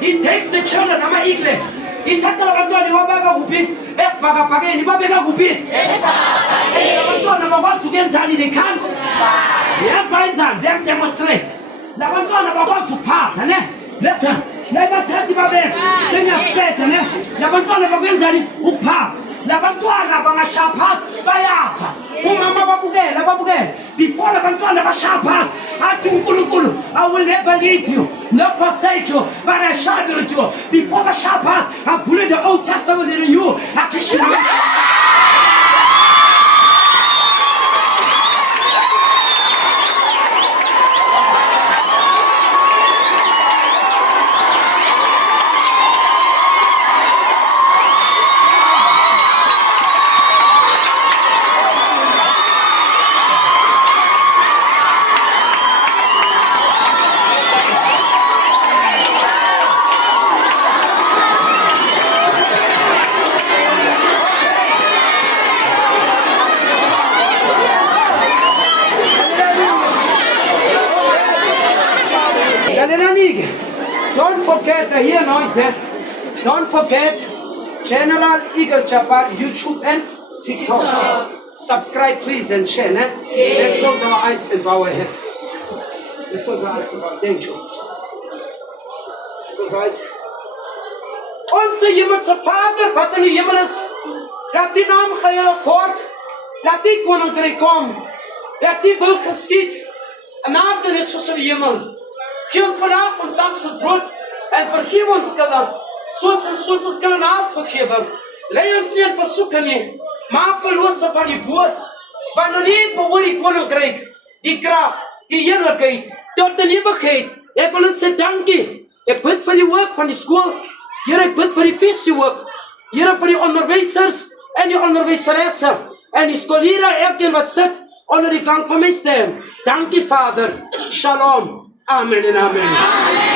He takes the children, ama-eaglet. Ithatha abantwana ibabeka kuphi? Esibhakabhakeni babeka kuphi? Abantwana bakwazi ukuyenzani, they can't. Yazi bayenzani, bayakudemonstrate. Labantwana bakwazi ukuphapha, ne? Listen, nayibathatha ibabeka, sengiyaqeda, ne? Labantwana bakwenzani ukuphapha. Labantwana bangashaya phasi bayafa. Umama babukele. Before labantwana bashaya phasi, athi uNkulunkulu, I will never leave you, nor forsake you, but I shall be with you. Before bashaya phasi, avule the Old Testament in you. Athi don't forget, I hear noise there. Don't forget General Eagle Jabbar YouTube and TikTok. Subscribe please and share, ne? Let's close our eyes and bow our heads. Let's close our eyes and bow. Thank you. Let's close our eyes. Onze hemelse Vader, wat in die hemel is, laat die naam geheilig word, laat die koninkryk kom, laat die wil geskied, en aarde net soos in die hemel. Geef vandaag ons dankse brood en vergeef ons skulde, soos ons skulde vergewe. Lei ons nie in versoeking nie, maar verlos ons van die boos. Want nou nie behoort die koninkryk, die krag, die heerlikheid, tot in ewigheid. Ek wil net sê dankie. Ek bid vir die hoof van die skool. Here, ek bid vir die visiehoof. Here, vir die onderwysers en die onderwyseresse en die skoliere, elkeen wat sit onder die kant van my stem. Dankie Vader. Shalom. Amen en amen.